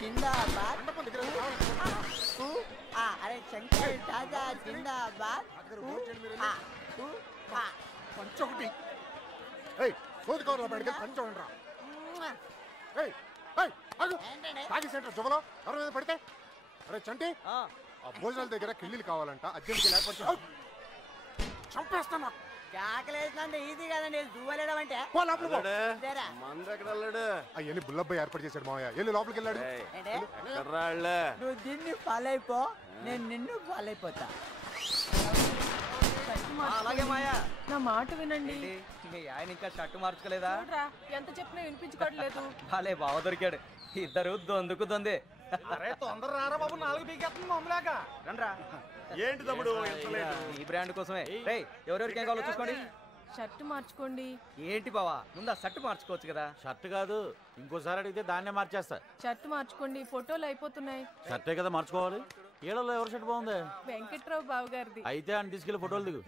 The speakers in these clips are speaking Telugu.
జిందాబాద్. అరే శంకర్ దాదా జిందాబాద్. పంచొకటి సోది కవర్లో పెడితే పంచండి రా. తాగి సెంటర్ జువలో ఎవరి మీద పడితే. అరే చంటి, ఆ భోజనాల దగ్గర కిళ్ళీలు కావాలంట, అర్జెంట్గా లేకపోతే చంపేస్తాను. చాకలేసినంత ఈజీ కదండి దువ్వలేడం అంటే. అవన్నీ బుల్లబ్బాయి ఏర్పాటు చేశాడు మావయ్య. వెళ్ళి లోపలికి వెళ్ళాడు. నువ్వు దీన్ని ఫాలో అయిపో, నేను నిన్ను ఫాలో అయిపోతా. అలాగే మాయా, నా మాట వినండి. ఆయన ఇంకా షర్టు మార్చుకోలేదా? ఎంత చెప్పినా వినిపించుకోవట్లేదు. బాలే బావ దొరికాడు. ఇద్దరు దొందుకు దొందే. తొందర రారా బాబు, 4 పీకేస్తుంది మమ్మలాగా. రండ్రా. ఏంటి తమ్ముడు ఈ బ్రాండ్ కోసమే. రేయ్, ఎవరెవరికి ఏం కావాలో చూసుకోండి. షర్టు మార్చుకోండి. ఏంటి బావా, ముందు ఆ షర్టు మార్చుకోవచ్చు కదా. షర్ట్ కాదు, ఇంకోసారి అడిగితే దాన్నే మార్చేస్తా. షర్టు మార్చుకోండి, ఫోటోలు అయిపోతున్నాయి. షర్టే కదా మార్చుకోవాలి. ఏళ్ళలో ఎవరు షర్ట్ బాగుంది? వెంకట్రావు బాబు గారిది. అయితే అని తీసుకెళ్లి ఫోటోలు దిగు.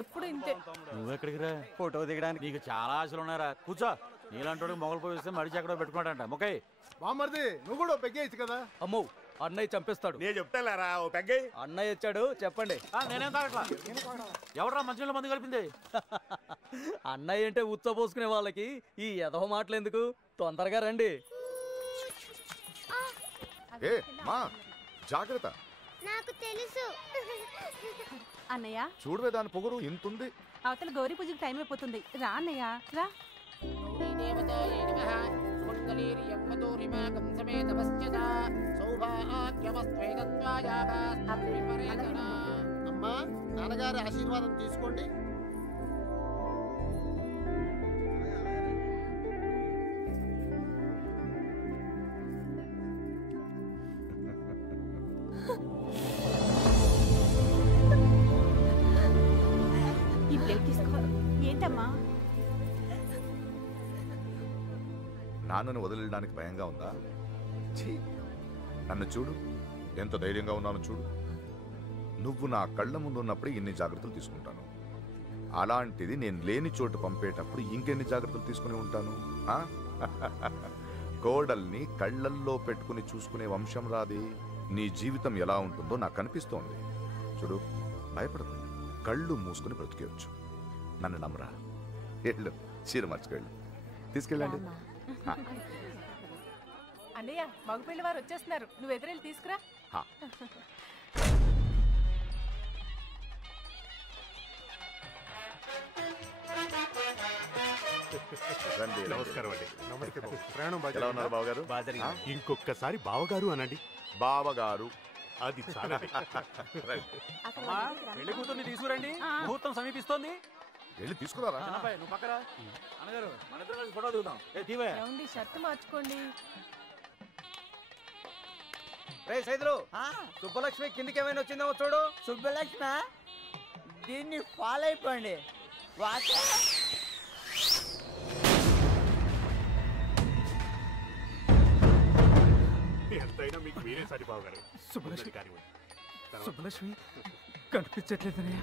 ఎప్పుడు ఇంతే. నువ్వెక్కడికి రా? ఫోటో దిగడానికి. నీకు చాలా ఆశలు ఉన్నారా? కూర్చో. నీలాంటి మొగలు పోయిస్తే మడిచి ఎక్కడో పెట్టుకున్నాడంట. మొక్కై బామ్మర్ది, నువ్వు కూడా పెగ్గేయచ్చు కదా. అమ్మో, అన్నయ్య చంపేస్తాడు. నేను చెప్తారా ఓ పెగ్గై. అన్నయ్య వచ్చాడు, చెప్పండి. నేనేం తాగట్లా. ఎవడరా మంచినీళ్ళ మంది కలిపింది? అన్నయ్య అంటే ఉచ్చపోసుకునే వాళ్ళకి ఈ ఎదవ మాటలు ఎందుకు? తొందరగా రండి. జాగ్రత్త. నాకు తెలుసు. అన్నయ్య చూడవే, దాని పొగరు ఇంతుంది. అవతల గౌరీ పూజకి టైం అయిపోతుంది. రా అన్నయ్య రా. అమ్మా, నాన్నగారి ఆశీర్వాదం తీసుకోండి. ఈ ప్లేట్ తీసుకో. ఏంటమ్మా? నాన్నను వదిలేయడానికి భయంగా ఉందా? నన్ను చూడు, ఎంత ధైర్యంగా ఉన్నాను చూడు. నువ్వు నా కళ్ళ ముందు ఉన్నప్పుడు ఇన్ని జాగ్రత్తలు తీసుకుంటాను. అలాంటిది నేను లేని చోటు పంపేటప్పుడు ఇంకెన్ని జాగ్రత్తలు తీసుకుని ఉంటాను? కోడల్ని కళ్ళల్లో పెట్టుకుని చూసుకునే వంశం రాది. నీ జీవితం ఎలా ఉంటుందో నాకు కనిపిస్తోంది. చూడు, భయపడదు. కళ్ళు మూసుకుని బ్రతికేయచ్చు. నన్ను నమ్మరా. వెళ్ళు, చీర మర్చికెళ్ళు. తీసుకెళ్ళండి. అన్నయ్య, మగపిల్లి వారు వచ్చేస్తున్నారు. నువ్వు ఎదురెళ్ళి తీసుకురా. నమస్కారం అండి. నమస్తే బాబు. ప్రయాణం ఎలా ఉన్నారు బావగారు? ఇంకొకసారి బావగారు అనండి. బావగారు అది చాలా. పెళ్లి కూతుర్ని తీసుకురండి, ముహూర్తం సమీపిస్తోంది. వెళ్ళి తీసుకురారా. నువ్వు పక్కన అన్నగారు, మన ఇద్దరం కలిసి ఫోటో దిగుదాం. ఏమండి, షర్టు మార్చుకోండి. రే సైదులు, సుబ్బలక్ష్మి కిందికి ఏమైనా వచ్చిందేమో చూడు. సుబ్బలక్ష్మి, దీన్ని ఫాలో అయిపోండి. ఎంతైనా మీకు మీరే సరి బావగారు. సుబ్బలక్ష్మి కనిపించట్లేదనే.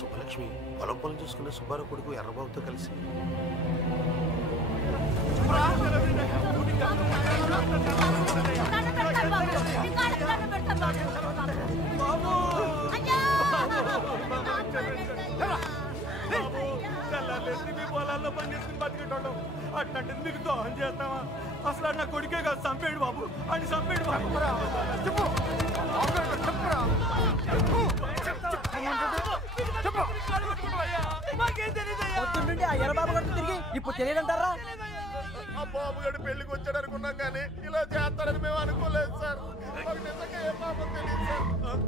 సుబ్బలక్ష్మి పొలం పొలం చూసుకున్న సుబ్బారావు కొడుకు ఎర్రబాబుతో కలిసి పొలాల్లో పని చేసుకుని బతికేటోళ్ళం. అట్లాంటి మీకు దోహం చేస్తావా? అసలు నా కొడుకే కాదు, చంపేడు బాబు అని చంపేడు బాబు. పొద్దుండి ఆ ఎర్రబాబు గారు తిరిగి ఇప్పుడు తెలియదంటారా? ఆ బాబు గారు పెళ్లికి వచ్చాడు అనుకున్నాం, కానీ ఇలా చేస్తారని మేము అనుకోలేదు సార్. నిజంగా ఏ పాపం తెలియదు సార్.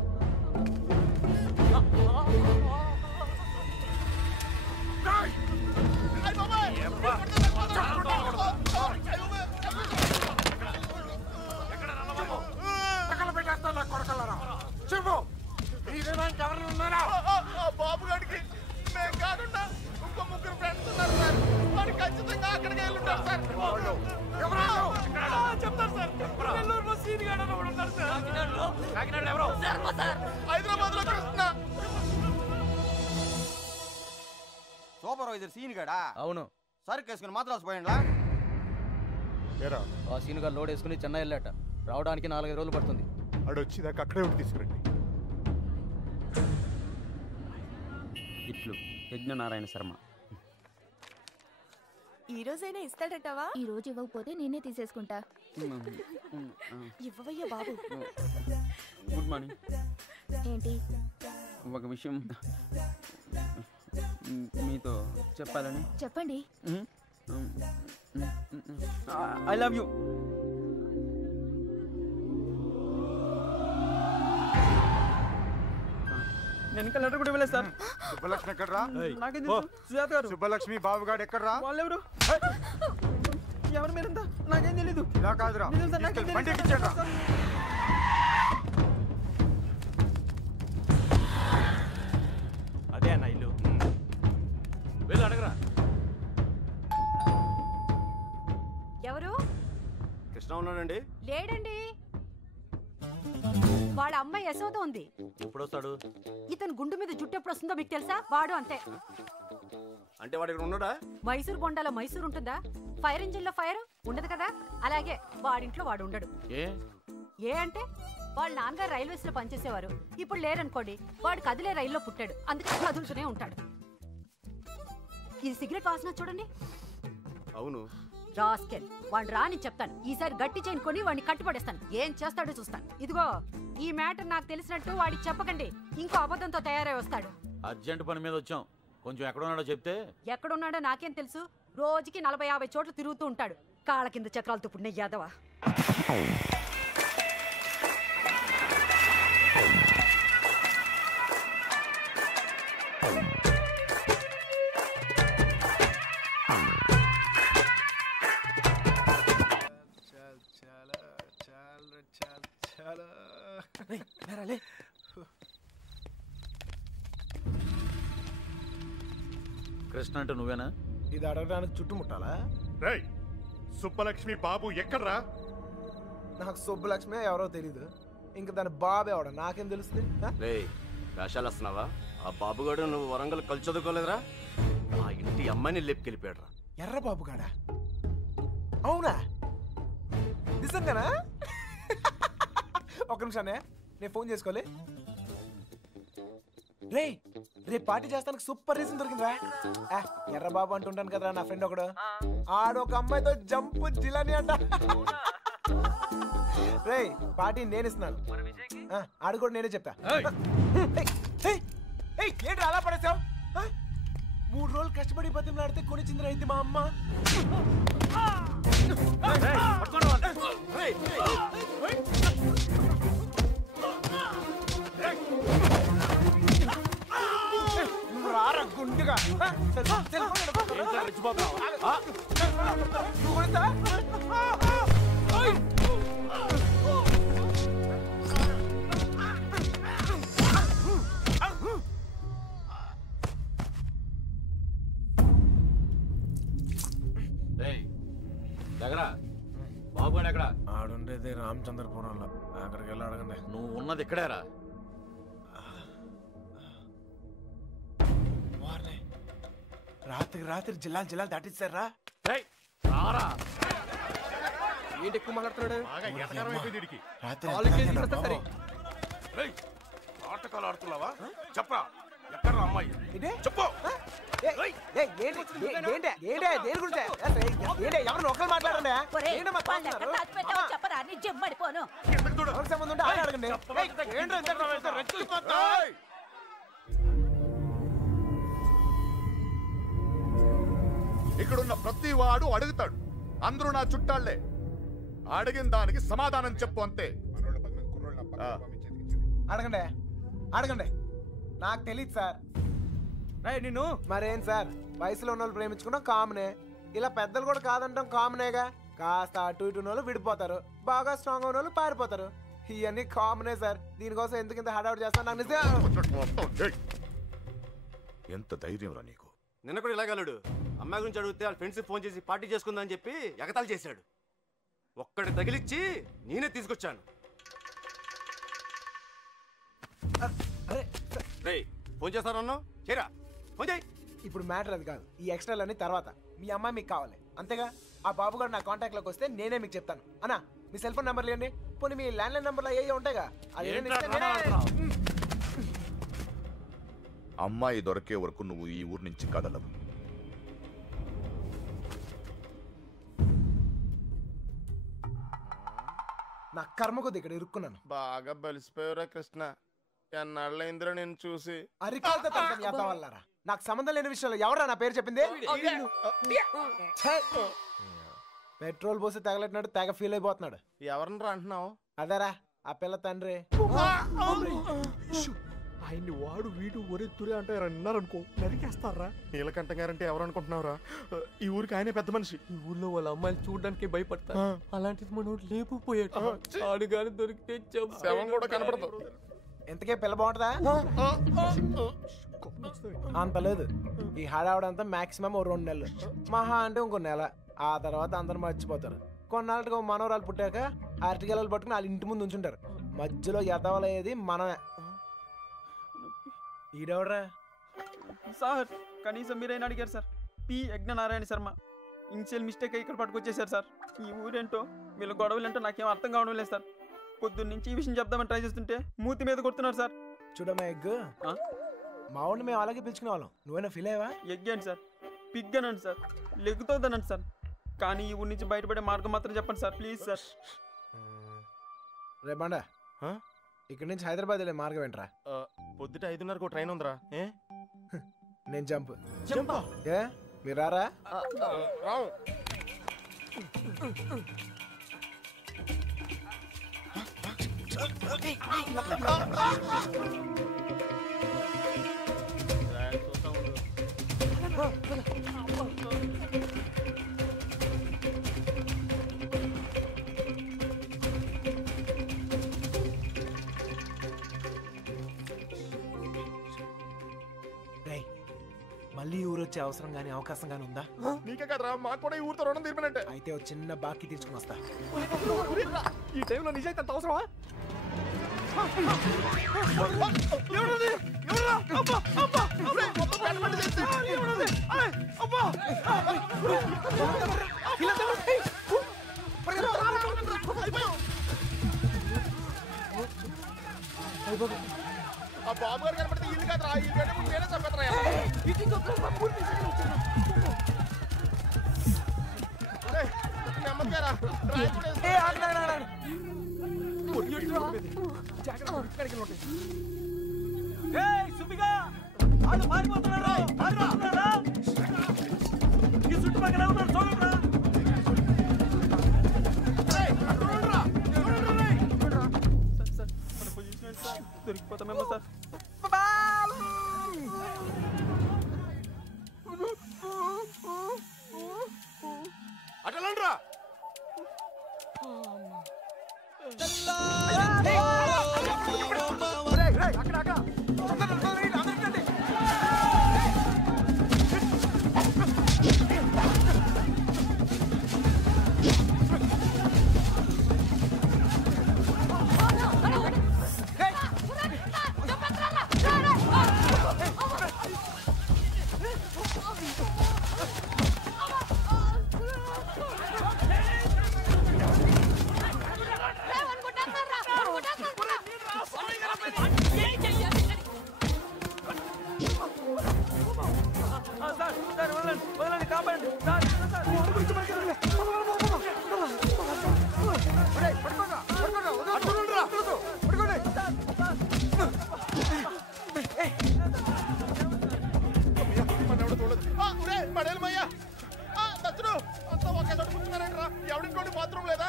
హైదరాబాద్ లో సూపర్వైజర్ సీన్ గడా అవును. సరుకు వేసుకుని మాత్రం పోయిండ్లా ఆ సీన్ గారు లోడ్ వేసుకుని చెన్నై వెళ్ళాట. రావడానికి 4-5 రోజులు పడుతుంది. అడు వచ్చేదాకా అక్కడే ఉండి తీసుకురండి. ఇట్లు యజ్ఞనారాయణ శర్మ. ఈ రోజైనా ఇస్తాడటవా? ఈ రోజు ఇవ్వకపోతే నేనే తీసేసుకుంటా. ఇవ్వవయ్యా బాబు. Good morning. ఏంటి? ఒక విషయం మీతో చెప్పాలని. చెప్పండి. I love you. నేను ఇంకా లెటర్ కూడా ఇవ్వలేదు సార్. సుబ్బలక్ష్మి ఎక్కడరా? నాకేం తెలుసు? సుజాత గారు. సుబ్బలక్ష్మి బాబుగాడు ఎక్కడరా? వాళ్ళెవరు? ఎవరు మీరంతా? నాకేం తెలీదు. ఇలా కాదురా, బండి ఎక్కించండి. అదే అన్న ఇల్లు. వెళ్ళి అడగరా. ఎవరు? కృష్ణ ఉన్నాడండి? లేడండి. వాళ్ళ అమ్మాయి యశోద ఉంది. ఎప్పుడు వస్తాడు? ఇతను గుండు మీద జుట్టు ఎప్పుడు వస్తుందో మీకు తెలుసా? వాడు అంతే. అంటే వాడు ఇక్కడ ఉన్నాడా? మైసూర్ బొండాలో మైసూర్ ఉంటుందా? ఫైర్ ఇంజిన్ లో ఫైర్ ఉండదు కదా, అలాగే వాడింట్లో వాడు ఉండడు. ఏ అంటే వాళ్ళ నాన్నగారు రైల్వేస్ లో పనిచేసేవారు. ఇప్పుడు లేరనుకోండి, వాడు కదిలే రైల్లో పుట్టాడు, అందుకే కదులుతూనే ఉంటాడు. ఇది సిగరెట్ వాసన చూడండి. అవును. రాస్కెల్, వాడు రాని చెప్తాను. ఈసారి గట్టి చైన్ కొని వాడిని కట్టుపడేస్తాను. ఏం చేస్తాడో చూస్తాను. ఇదిగో, ఈ మ్యాటర్ నాకు తెలిసినట్టు వాడికి చెప్పకండి. ఇంకో అబద్ధంతో తయారై వస్తాడు. అర్జెంట్ పని మీద వచ్చాం, కొంచెం ఎక్కడున్నాడో చెప్తే. ఎక్కడున్నాడో నాకేం తెలుసు. రోజుకి 40-50 చోట్ల తిరుగుతూ ఉంటాడు. కాళ్ళ కింద చక్రాలతో పుట్టిన యాదవ. కృష్ణ అంటే నువ్వేనా? ఇది అడగడానికి చుట్టుముట్టాలా? రేయ్, సుబ్బలక్ష్మి బాబు ఎక్కడ్రా? నాకు సుబ్బలక్ష్మి ఎవరో తెలీదు. ఇంకా దాని బాబు ఎవడ నాకేం తెలుస్తుంది? వేషాలు వస్తున్నావా? ఆ బాబుగాడు నువ్వు వరంగల్ కలిసి చదువుకోలేదురా? ఆ ఇంటి అమ్మాయిని లేపుకెళ్ళిపోయాడు. ఎర్ర బాబుగాడా? అవునా? నిజంగానా? ఒక నిమిషానే, నేను ఫోన్ చేసుకోలే. రేపు పార్టీ చేస్తానికి సూపర్ రీజన్ దొరికిందిరా. ఎర్రబాబు అంటుంటాను కదరా నా ఫ్రెండ్ ఒకడు. ఆడొక అమ్మాయితో జంపు జిలాని అంట. రే, పార్టీ నేను ఇస్తున్నాను. ఆడు కూడా నేనే చెప్తా. ఏంటి అలా పడేసావు? 3 రోజులు కష్టపడి బతిమలాడితే కొనిచ్చింది రైతు మా అమ్మ. రారా గుండుగా. బాబుగాడు ఎక్కడ? ఆడుండేది రామచంద్రపురంలో. అక్కడికి వెళ్ళి అడగండి. నువ్వు ఉన్నది ఇక్కడేరా? రాత్రి జిల్లాలు దాటిస్తారా? ఏంటి ఎక్కువ మాట్లాడుతున్నాడు? నాటకాలు ఆడుతున్నావా? చెప్పరా, ఎక్కడ అమ్మాయి? చెప్పు. ఎవరు ఒకరు మాట్లాడండి. ఇక్కడున్న ప్రతి వాడు అడుగుతాడు. అందరూ నా చుట్టాళ్లే. అడిగిన దానికి సమాధానం చెప్పు అంతే. అడగండి. నాకు తెలియదు సార్. నిన్ను మరేం సార్, వయసులో ఉన్న వాళ్ళు ప్రేమించుకున్నాం కామనే. ఇలా పెద్దలు కూడా కాదంటాం కామనేగా. కాస్త అటు ఇటు వాళ్ళు విడిపోతారు, బాగా స్ట్రాంగ్ ఉన్న వాళ్ళు పారిపోతారు. ఇవన్నీ కామనే సార్. దీనికోసం ఎందుకు ఇంత హడావుడి చేస్తాను నాకు నిజం. ఎంత ధైర్యం రా నీకు? నిన్న కూడా ఇలాగలడు. అమ్మాయి గురించి అడిగితే వాళ్ళ ఫ్రెండ్స్ ఫోన్ చేసి పార్టీ చేసుకుందని చెప్పి ఎగతాలు చేశాడు. ఒక్కడి తగిలిచ్చి నేనే తీసుకొచ్చాను. ఫోన్ చేస్తారన్నా చేరా ఫోన్ చేయి. ఇప్పుడు మ్యాటర్ అది కాదు, ఈ ఎక్స్ట్రాలన్నీ తర్వాత. మీ అమ్మాయి మీకు కావాలి అంతేగా? ఆ బాబు గారు నా కాంటాక్ట్లోకి వస్తే నేనే మీకు చెప్తాను. అన్నా మీ సెల్ ఫోన్ నెంబర్లు ఇవ్వండి. పోనీ మీ ల్యాండ్లైన్ నెంబర్లు అయ్యే ఉంటాయిగా, అమ్మాయి దొరికే వరకు నువ్వు ఈ ఊరు నుంచి కదలవు. నా కర్మ కొద్ది ఇక్కడ ఇరుక్కున్నాను. బాగా బలిసిపోయారా కృష్ణ, ఎన్నాళ్ళైందిరా నేను చూసి. అరికాలతో వల్లారా, నాకు సంబంధం లేని విషయంలో ఎవరా నా పేరు చెప్పింది? పెట్రోల్ పోసి తగలెట్టినాడు, తెగ ఫీల్ అయిపోతున్నాడు. ఎవరిని అంటున్నావు? అదేరా ఆ పిల్ల తండ్రి. ఆయన్ని వాడు వీడు ఒరే తురే అంటే అన్నారనుకో నరికేస్తారా. నీలకంఠ గారంటే ఎవరు అనుకుంటున్నావురా? ఈ ఊరికి ఆయనే పెద్ద మనిషి. ఈ ఊర్లో వాళ్ళ అమ్మాయిలు చూడడానికి భయపడతారు. అలాంటిది మనోడు లేపుపోయాడు. ఆడుగాని దొరికితే శవం కూడా కనపడదు. ఎంతకే పిల్ల బాగుంటుందా? అంత లేదు. ఈ హడావుడంతా మాక్సిమం 2 నెలలు, మహా అంటే ఇంకో నెల. ఆ తర్వాత అందరు మర్చిపోతారు. కొన్నాళ్ళకి మనవరాలు పుట్టాక అరటిగెలలు పట్టుకుని వాళ్ళ ఇంటి ముందు ఉంచుంటారు. మధ్యలో ఎదవలయ్యేది మనమే. ఈడెవడరా సార్? కనీసం మీరైనా అడిగారు sir. P Yagnanarayana Sharma. Initial mistake ఇక్కడ పట్టుకొచ్చేసారు సార్. ఈ ఊరేంటో వీళ్ళ గొడవలేంటో నాకేం అర్థం కావడం లేదు సార్. పొద్దున్న నుంచి ఈ విషయం చెప్దామని ట్రై చేస్తుంటే మూతి మీద కొడుతున్నారు సార్. చూడమ్మా ఎగ్గు, మా ఊళ్ళో మేము అలాగే పిలుచుకునే వాళ్ళం. నువ్వైనా ఫీల్ అయ్యావా? ఎగ్గాను సార్, పిగ్గనండి సార్, లెగ్గుతోందనండి సార్. కానీ ఈ ఊరి నుంచి బయటపడే మార్గం మాత్రం చెప్పండి సార్, ప్లీజ్ సార్. రేపండా ఇక్కడ నుంచి హైదరాబాద్ వెళ్ళే మార్గం ఏంట్రా? పొద్దుట 5:30కు ట్రైన్ ఉందిరా. నేను జంప్. ఏ మీరు రారా? రావు. మళ్ళీ ఊరు వచ్చే అవసరం గానీ అవకాశం గానీ ఉందా? నీకే కదరా, మాకు కూడా ఈ ఊరితో రుణం తీర్పినట్టే. అయితే ఒక చిన్న బాకీ తీసుకుని వస్తా. ఈ టైంలో నిజాయితీ అంత అవసరమా? ఆ బాబు గారు కనపడితే ఇల్లు కదరా, ఇల్లు కంటే ముందు నేనే చంపేతరా. నెమ్మదిగారా. చుట్టుపక్కల ఉన్నారు చూడండి. దొరికిపోతామేమో సార్. అటలండ్రా. ఎవడింటి బాత్రూమ్ లేదా?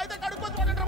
అయితే కడుక్కోవచ్చు. రండి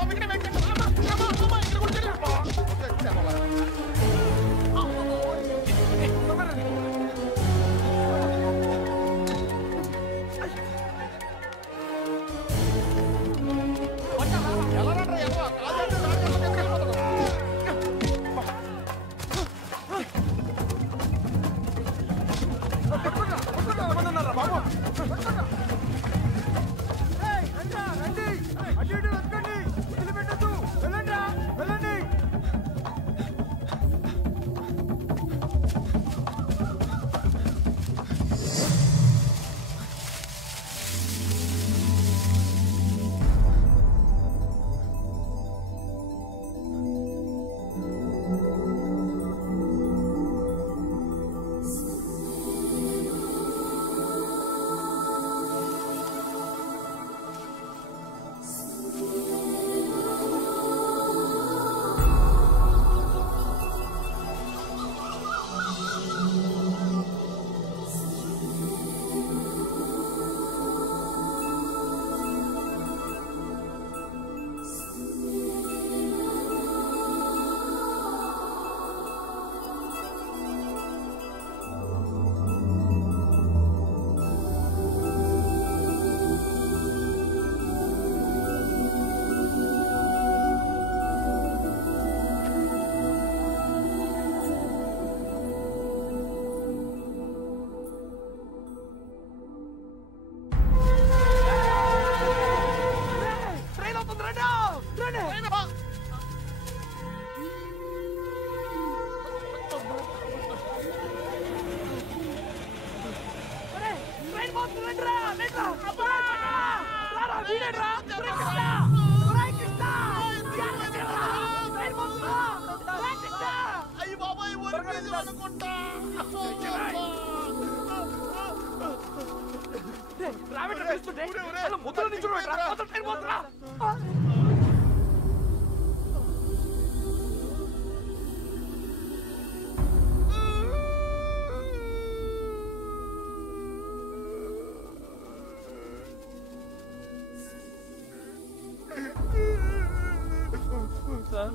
సార్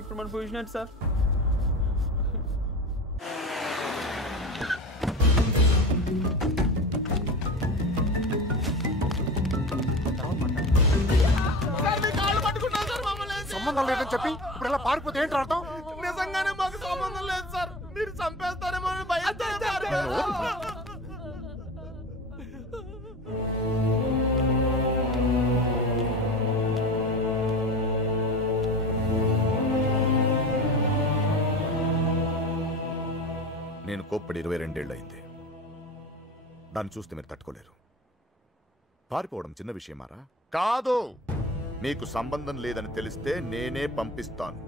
ఇప్పుడు మన పొజిషన్ ఏంటి సార్? సంబంధం లేదని చెప్పి ఇప్పుడు ఇలా పారిపోతే ఏంటి అర్థం? నిజంగానే మాకు సంబంధం లేదు సార్, మీరు చంపేస్తారేమో అని భయంతో నేను కోప్పడి 22 ఏళ్ళయింది. దాన్ని చూస్తే మీరు తట్టుకోలేరు. పారిపోవడం చిన్న విషయమారా? కాదు. మీకు సంబంధం లేదని తెలిస్తే నేనే పంపిస్తాను.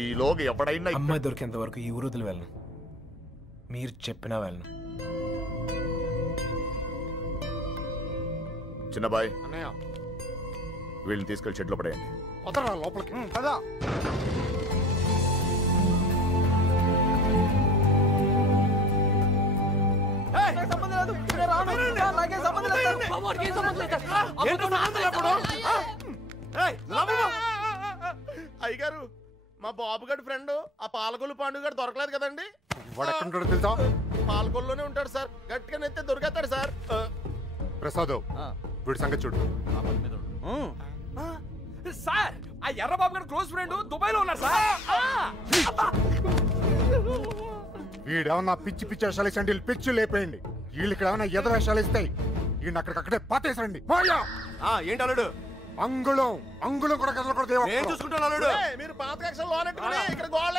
ఈలోగా ఎవడైనా అమ్మాయి దొరికేంత వరకు ఈ ఊరు వదిలి వెళ్ళను. మీరు చెప్పినా వెళ్ళను. చిన్నబాయ్, అన్నయ్య వీళ్ళని తీసుకెళ్లి షెడ్లో పడేయండి. వదరా లోపలికి కదా. అయ్యగారు, మా బాబు గడి ఫ్రెండ్ ఆ పాలకొల్లు పాండు గారు దొరకలేదు కదండి? వాడు ఎక్కడుంటాడో తెలుసా? పాలకొల్లోనే ఉంటాడు సార్, గట్టిగా నెత్తే దొరికేస్తాడు సార్. ప్రసాద్, వీడి సంగతి చూడు. సార్, ఆ ఎర్రబాబు గారు క్లోజ్ ఫ్రెండ్ దుబాయ్ లో ఉన్నారు సార్. వీడేమన్నా పిచ్చి పిచ్చి వేషాలు వేసండి, పిచ్చి లేపేయండి. వీళ్ళు ఇక్కడ ఏమన్నా ఎదురు వేషాలు ఇస్తాయి. వీడిని అక్కడికక్కడే పాతేసండి. ఏంటి అల్లుడు? అంగుళం కూడా కదలకూడదు. నేను చూసుకుంటాను అల్లుడు. మీరు పాత కక్షలు లోనెట్టుకుని ఇక్కడ గోళ్ళ